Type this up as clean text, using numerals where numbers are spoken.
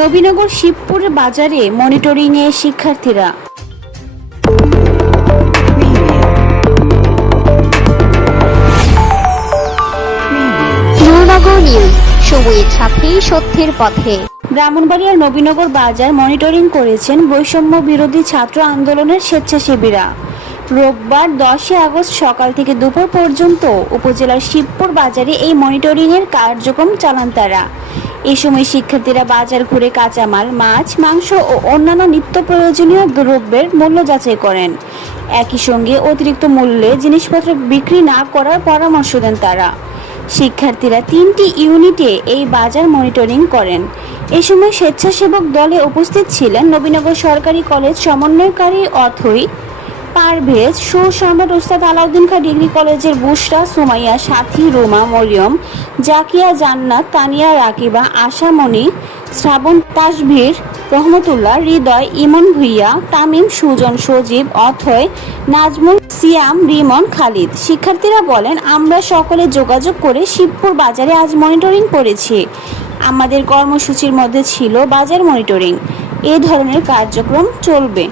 নবীনগর শিবপুর বাজারে মনিটরিংয়ে শিক্ষার্থীরা। নূরনগর নিউজ, সময়ের সাথে সত্যের পথে। ব্রাহ্মণবাড়িয়ার নবীনগর বাজার মনিটরিং করেছেন বৈষম্য বিরোধী ছাত্র আন্দোলনের স্বেচ্ছাসেবীরা। রোববার 10 আগস্ট সকাল থেকে দুপুর পর্যন্ত উপজেলার শিবপুর বাজারে এই মনিটরিংয়ের কার্যক্রম চালান তারা। এই সময় শিক্ষার্থীরা বাজার ঘুরে কাঁচামাল, মাছ, মাংস ও অন্যান্য নিত্য প্রয়োজনীয় দ্রব্যের মূল্য যাচাই করেন। একই সঙ্গে অতিরিক্ত মূল্যে জিনিসপত্র বিক্রি না করার পরামর্শ দেন তারা। শিক্ষার্থীরা 3টি ইউনিটে এই বাজার মনিটরিং করেন। এ সময় স্বেচ্ছাসেবক দলে উপস্থিত ছিলেন নবীনগর সরকারি কলেজ সমন্বয়কারী অথই পারভেজ, সুসম্রাট ওস্তাদ আলাউদ্দিন খাঁ ডিগ্রি কলেজের বুশরা, সুমাইয়া, সাথী, রুমা, মরিয়ম, জাকিয়া, জান্নাত, তানিয়া, রাকিবা, আশামণি, শ্রাবণ, তাসভীর, রহমতুল্লাহ, হৃদয়, ইমন ভুইয়া, তামিম, সুজন, সজীব, অথয়, নাজমুল, সিয়াম, রিমন, খালিদ। শিক্ষার্থীরা বলেন, আমরা সকলে যোগাযোগ করে শিবপুর বাজারে আজ মনিটরিং করেছি। আমাদের কর্মসূচির মধ্যে ছিল বাজার মনিটরিং। এ ধরনের কার্যক্রম চলবে।